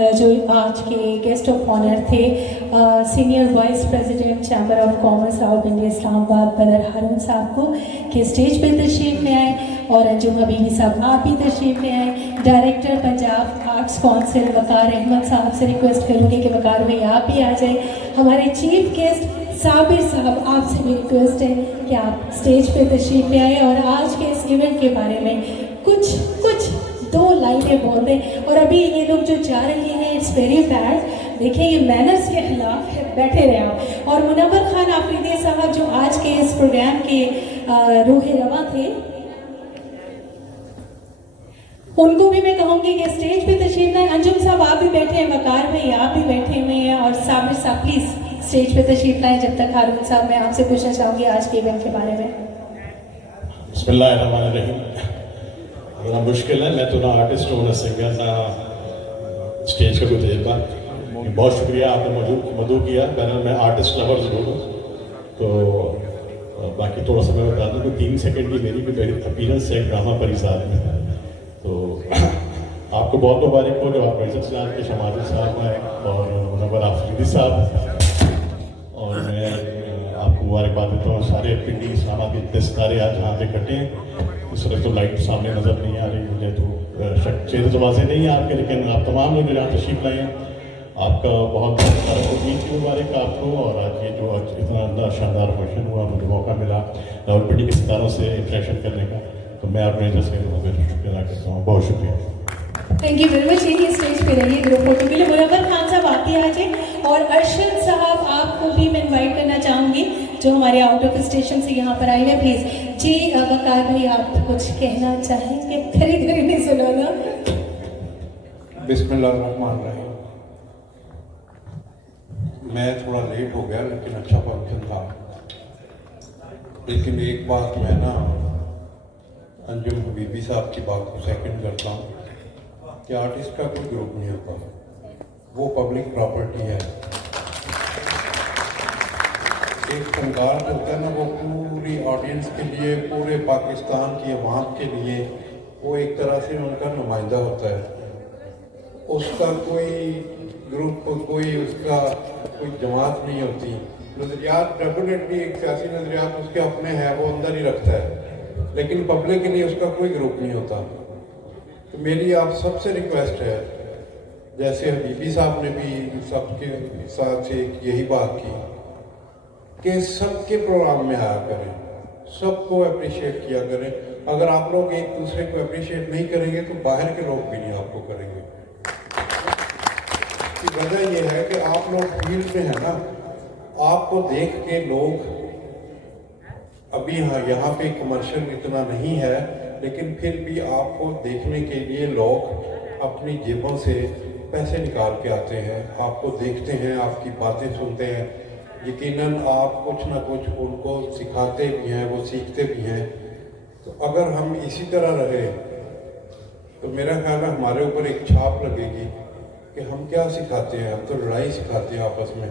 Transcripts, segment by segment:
जो आज के गेस्ट ऑफ ऑनर थे, senior vice president chamber of commerce Raut India Islamabad बदर हारून साहब को कि स्टेज पे तशरीफ़ ले आए, और अंजुम हबीबी साहब आप भी तशरीफ़ ले आए। डायरेक्टर पंजाब आर्ट्स काउंसिल वकार अहमद साहब से रिक्वेस्ट करूँगी कि वकार भाई आप भी आ जाए। हमारे चीफ गेस्ट साबिर साहब, आपसे भी रिक्वेस्ट है कि आप स्टेज पे तशरीफ़ ले आए और आज के इस इवेंट के बारे में कुछ 2 लाइनें बोल दें। और अभी ये लोग जो जा रहे हैं, इट्स वेरी बैड, देखिए ये मैनर्स के खिलाफ है, बैठे रहे आप। और मुनव्वर खान आफरीदी साहब जो आज के इस प्रोग्राम के रूह रवा थे, उनको भी मैं कहूँगी कि स्टेज पे तशरीफ लाएं। अंजुम साहब आप भी बैठे हैं, वकार भाई आप भी बैठे हुए हैं, और साबिर साहब प्लीज़ स्टेज पे तशरीफ लाएं। जब तक हारून साहब मैं आपसे पूछना चाहूँगी आज के इवेंट के बारे में। बिस्मिल्लाहिर्रहमानिर्रहीम। बड़ा मुश्किल है, मैं तो ना आर्टिस्ट हूँ ना सिंगर ना स्टेज का कोई तजुर्बा। बहुत शुक्रिया आपने मदू किया। बहरहाल मैं आर्टिस्ट लवर ज़रूर हूँ, तो बाकी थोड़ा सा मैं बता दूँ कि 3 सेकंड की मेरी अपीयरेंस है ड्रामा परिसार में। तो आपको बहुत मुबारक हो जो आप इज्जत से के शमाजुल साहब आए और मुनव्वर आफरीदी साहब, और मैं आपको मुबारकबाद देता हूँ। सारे पिंडी इस्लामाबाद के इतने सितारे आज यहाँ पे इकट्ठे हैं। इस वक्त तो लाइट सामने नज़र नहीं आ रही मुझे, तो चेहरे तो वाज़ेह नहीं है आपके, लेकिन आप तमाम लोग जो यहाँ तशरीफ़ लाए हैं आपका बहुत बहुत ईद की मुबारक आपको। और आज ये जो आज इतना शानदार फंक्शन हुआ, मुझे मौका मिला रावलपिंडी के सितारों से इंटरेक्शन करने का, तो मैं अपने इज्जत से शुक्रिया अदा करता हूँ। बहुत शुक्रिया। Thank you very much. ये स्टेज पे रहिए ग्रुप फोटो के लिए। मुनव्वर खान साहब आप ही आ जाए, और अरशद साहब आपको भी मैं इनवाइट करना चाहूँगी जो हमारे आउट ऑफ स्टेशन से यहाँ पर आए हैं, प्लीज़। जी वकार भाई आप कुछ कहना चाहेंगे? खरीद नहीं सुनाना। बिस्मिल्लाहिर्रहमानिर्रहीम। मैं थोड़ा लेट हो गया, लेकिन अच्छा फंक्शन था। लेकिन एक बात मैं ना अंजुम हबीबी साहब की बात को सेकंड करता हूँ कि आर्टिस्ट का कोई ग्रुप नहीं होता, वो पब्लिक प्रॉपर्टी है। एक फनकार जो होता है ना, वो पूरी ऑडियंस के लिए, पूरे पाकिस्तान की आवाम के लिए वो एक तरह से उनका नुमाइंदा होता है। उसका कोई ग्रुप, कोई उसका कोई जमात नहीं होती। नज़रियात डेफिनेटली एक सियासी नज़रियात उसके अपने हैं, वो अंदर ही रखता है, लेकिन पब्लिक के लिए उसका कोई ग्रुप नहीं होता। तो मेरी आप सबसे रिक्वेस्ट है, जैसे हबीबी साहब ने भी सबके साथ से यही बात की कि सबके प्रोग्राम में आया करें, सबको अप्रिशिएट किया करें। अगर आप लोग एक दूसरे को अप्रिशिएट नहीं करेंगे तो बाहर के लोग भी नहीं आपको करेंगे। की वजह यह है कि आप लोग फील्ड में है ना, आपको देख के लोग, अभी हाँ यहाँ पे कमर्शियल इतना नहीं है, लेकिन फिर भी आपको देखने के लिए लोग अपनी जेबों से पैसे निकाल के आते हैं, आपको देखते हैं, आपकी बातें सुनते हैं। यकीनन आप कुछ ना कुछ उनको सिखाते भी हैं, वो सीखते भी हैं। तो अगर हम इसी तरह रहे तो मेरा ख्याल है हमारे ऊपर एक छाप लगेगी कि हम क्या सिखाते हैं। हम तो लड़ाई सिखाते हैं आपस में,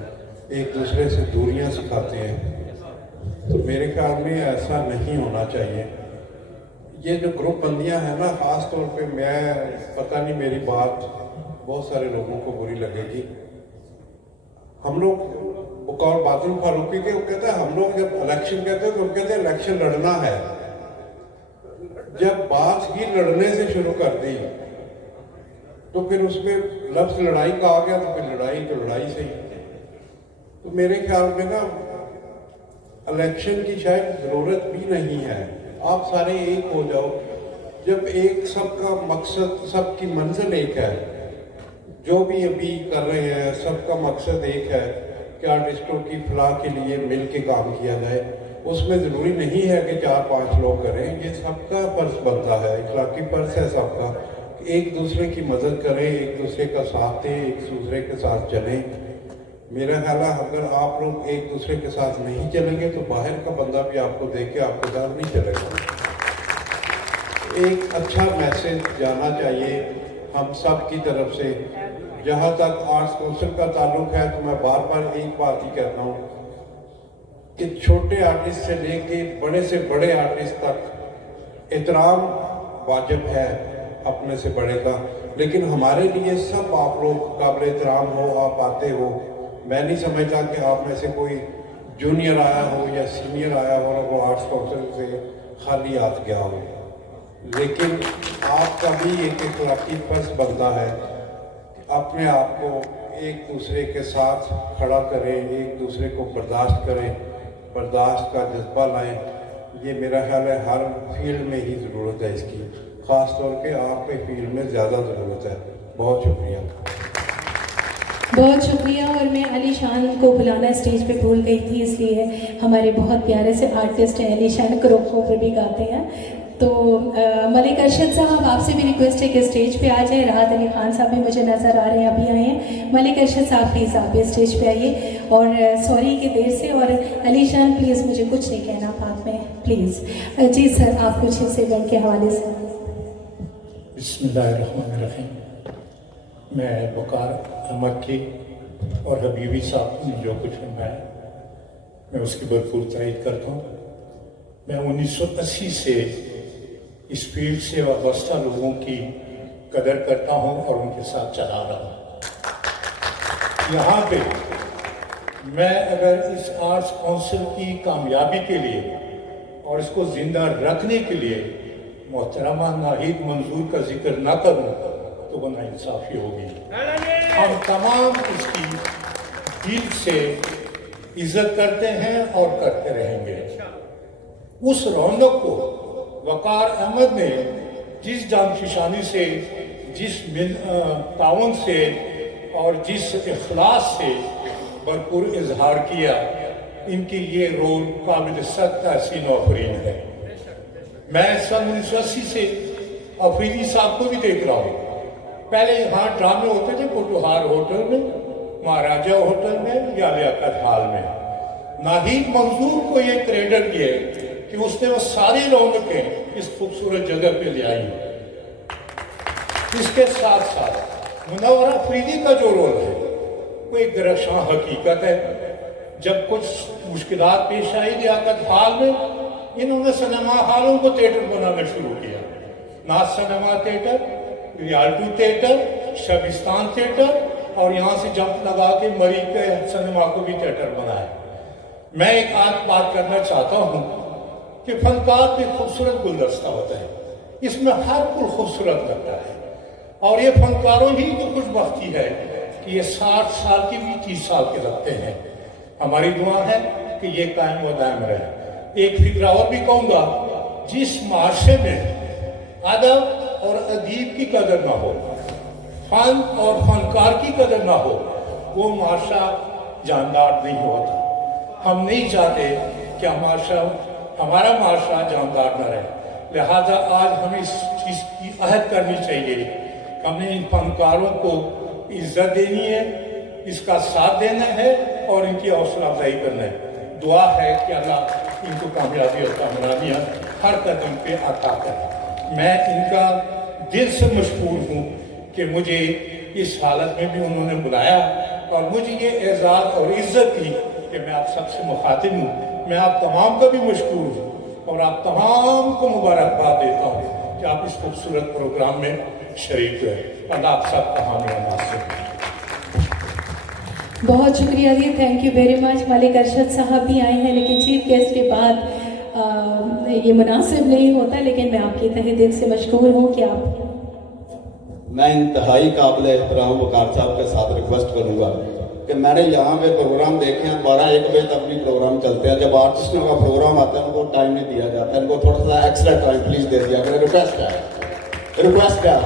एक दूसरे से दूरियां सिखाते हैं। तो मेरे ख्याल में ऐसा नहीं होना चाहिए। ये जो ग्रुप बंदियां हैं ना, ख़ास तौर पे मैं, पता नहीं मेरी बात बहुत सारे लोगों को बुरी लगेगी। हम लोग बकौल बादल फारूकी के कहते हैं, हम लोग जब इलेक्शन कहते हैं तो हम कहते हैं इलेक्शन लड़ना है। जब बात ही लड़ने से शुरू कर दी तो फिर उसमें लफ्ज़ लड़ाई का आ गया, तो फिर लड़ाई तो लड़ाई से ही। तो मेरे ख्याल में ना इलेक्शन की शायद ज़रूरत भी नहीं है। आप सारे एक हो जाओ। जब एक सबका मकसद, सबकी मंजिल एक है, जो भी अभी कर रहे हैं सबका मकसद एक है कि आर्टिस्टों की फलाह के लिए मिल के काम किया जाए। उसमें ज़रूरी नहीं है कि 4-5 लोग करें, ये सबका फर्ज बनता है, इखलाकी फर्ज है सबका। एक दूसरे की मदद करें, एक दूसरे का साथ दें, एक दूसरे के साथ चलें। मेरा ख्याल है अगर आप लोग एक दूसरे के साथ नहीं चलेंगे तो बाहर का बंदा भी आपको देख के आपके साथ नहीं चलेगा। एक अच्छा मैसेज जाना चाहिए हम सब की तरफ से। जहाँ तक आर्ट्स काउंसिल का ताल्लुक है तो मैं बार बार एक बात ही कहता हूँ कि छोटे आर्टिस्ट से लेके बड़े से बड़े आर्टिस्ट तक एहतराम वाजिब है अपने से बड़े का। لیکن ہمارے لیے سب آپ لوگ قابل احترام ہو, آپ آتے ہو. میں نہیں سمجھتا کہ آپ میں سے کوئی جونیئر آیا ہو یا سینئر آیا ہو اور وہ آرٹس کونسل سے خالی ہاتھ گیا ہو. لیکن آپ کا بھی ایک اخلاقی فرض بنتا ہے کہ اپنے آپ کو ایک دوسرے کے ساتھ کھڑا کریں, ایک دوسرے کو برداشت کریں, برداشت کا جذبہ لائیں. یہ میرا خیال ہے ہر فیلڈ میں ہی ضرورت ہے اس کی, خاص طور پہ آپ کے فیلڈ میں زیادہ ضرورت ہے. بہت شکریہ. بہت شکریہ. اور میں علی شان کو بلانا اسٹیج پہ بھول گئی تھی, اس لیے ہمارے بہت پیارے سے آرٹسٹ ہیں علی شان, کروکو پر بھی گاتے ہیں. تو ملک ارشد صاحب آپ سے بھی ریکویسٹ ہے کہ اسٹیج پہ آ جائیں. راحت علی خان صاحب بھی مجھے نظر آ رہے ہیں, ابھی آئے ہیں. ملک ارشد صاحب پلیز آپ بھی اسٹیج پہ آئیے. اور سوری کہ دیر سے. اور علی شان پلیز مجھے کچھ نہیں کہنا بات میں پلیز. جی سر آپ کچھ اس ایونٹ کے حوالے سے. بسم اللہ الرحمن الرحیم. میں وقار احمد کی اور حبیبی صاحب نے جو کچھ فرمایا میں اس کی بھرپور تائید کرتا ہوں. میں 1980 سے اس فیلڈ سے وابستہ لوگوں کی قدر کرتا ہوں اور ان کے ساتھ چلا رہا ہوں. یہاں پہ میں اگر اس آرٹس کونسل کی کامیابی کے لیے اور اس کو زندہ رکھنے کے لیے محترمہ ناہید منظور کا ذکر نہ کروں تو وہ ناانصافی ہوگی. ہم تمام اس کی دل سے عزت کرتے ہیں اور کرتے رہیں گے. اس رونق کو وقار احمد نے جس جانفشانی سے, جس تعاون سے اور جس اخلاص سے بھرپور اظہار کیا, ان کی یہ رول قابل سخت تحسین و افرین ہے. میں سن 1980 سے افریدی صاحب کو بھی دیکھ رہا ہوں. پہلے یہاں ڈرامے ہوتے تھے کوٹوہار ہوٹل میں, مہاراجہ ہوٹل میں یا لیاقت ہال میں. ناہید منظور کو یہ کریڈٹ دیا کہ اس نے وہ ساری رونقیں اس خوبصورت جگہ پہ لے آئی. اس کے ساتھ ساتھ منورہ افریدی کا جو رول ہے وہ ایک درخشاں حقیقت ہے. جب کچھ مشکلات پیش آئی لیاقت ہال میں, انہوں نے سنیما ہالوں کو تھیٹر بنانا شروع کیا. ناز سنیما تھیٹر, ریالٹو تھیٹر, شبستان تھیٹر, اور یہاں سے جمپ لگا کے مری کے سنیما کو بھی تھیٹر بنایا. میں ایک آج بات کرنا چاہتا ہوں کہ فنکار بھی خوبصورت گلدستہ ہوتا ہے, اس میں ہر پل خوبصورت لگتا ہے. اور یہ فنکاروں ہی کی خوش بختی ہے کہ یہ 60 سال کی بھی 30 سال کے لگتے ہیں. ہماری دعا ہے کہ یہ قائم و دائم رہے. ایک فکرہ اور بھی کہوں گا, جس معاشرے میں ادب اور ادیب کی قدر نہ ہو, فن اور فنکار کی قدر نہ ہو, وہ معاشرہ جاندار نہیں ہوتا. ہم نہیں چاہتے کہ ہمارا معاشرہ جاندار نہ رہے. لہذا آج ہمیں اس چیز کی عہد کرنی چاہیے کہ ہم نے ان فنکاروں کو عزت دینی ہے, اس کا ساتھ دینا ہے اور ان کی حوصلہ افزائی کرنا ہے. دعا ہے کہ اللہ ان کو کامیابی اور کامیابیاں ہر قدم پہ عطا کرے. میں ان کا دل سے مشکور ہوں کہ مجھے اس حالت میں بھی انہوں نے بلایا اور مجھے یہ اعزاز اور عزت دی کہ میں آپ سب سے مخاطب ہوں. میں آپ تمام کا بھی مشکور ہوں اور آپ تمام کو مبارکباد دیتا ہوں کہ آپ اس خوبصورت پروگرام میں شریک ہوئے. اللہ آپ سب کا حامی و ناصر. بہت شکریہ جی, تھینک یو ویری مچ. ملک ارشد صاحب بھی آئے ہیں لیکن چیف گیسٹ کے بعد یہ مناسب نہیں ہوتا, لیکن میں آپ کے تہہ دل سے مشکور ہوں کہ آپ. میں انتہائی قابل احترام وقار صاحب کے ساتھ ریکویسٹ کروں گا کہ میں نے یہاں پہ پروگرام دیکھے ہیں 12-1 بجے تک بھی پروگرام چلتے ہیں. جب آرٹسٹوں کا پروگرام آتا ہے ان کو ٹائم نہیں دیا جاتا ہے, ان کو تھوڑا سا ایکسٹرا ٹائم پلیز دے دیا کریں. ریکویسٹ ہے.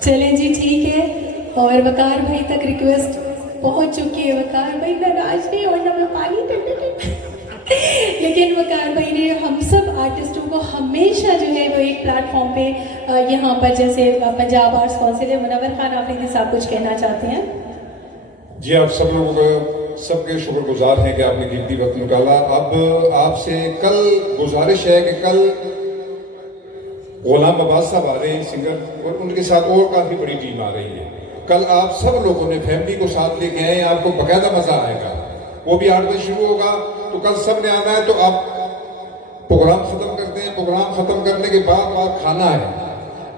چلیں جی ٹھیک ہے. اور وقار بھائی تک ریکویسٹ پہنچ چکی ہے. وقار بھائی ناراض نہیں ہونا, میں پانی لیکن وقار بھائی نے ہم سب آرٹسٹوں کو ہمیشہ جو ہے وہ ایک پلیٹ فارم پہ یہاں پر, جیسے پنجاب آرٹس کونسل ہے, منور خان آفریدی صاحب کچھ کہنا چاہتے ہیں. جی آپ سب لوگ سب کے شکر گزار ہیں کہ آپ نے قیمتی وقت نکالا. اب آپ سے کل گزارش ہے کہ کل غلام عباس صاحب آ رہے ہیں سنگر, اور ان کے ساتھ اور کافی بڑی ٹیم آ رہی ہے. کل آپ سب لوگوں نے فیملی کو ساتھ لے کے آئے ہیں, آپ کو باقاعدہ مزہ آئے گا. وہ بھی 8 بجے شروع ہوگا تو کل سب نے آنا ہے. تو آپ پروگرام ختم کرتے ہیں, پروگرام ختم کرنے کے بعد کھانا ہے.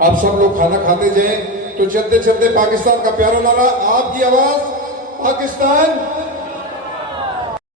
आप सब लोग खाना खाते जाएं। तो चलते चलते पाकिस्तान का प्यारा नारा, आपकी आवाज पाकिस्तान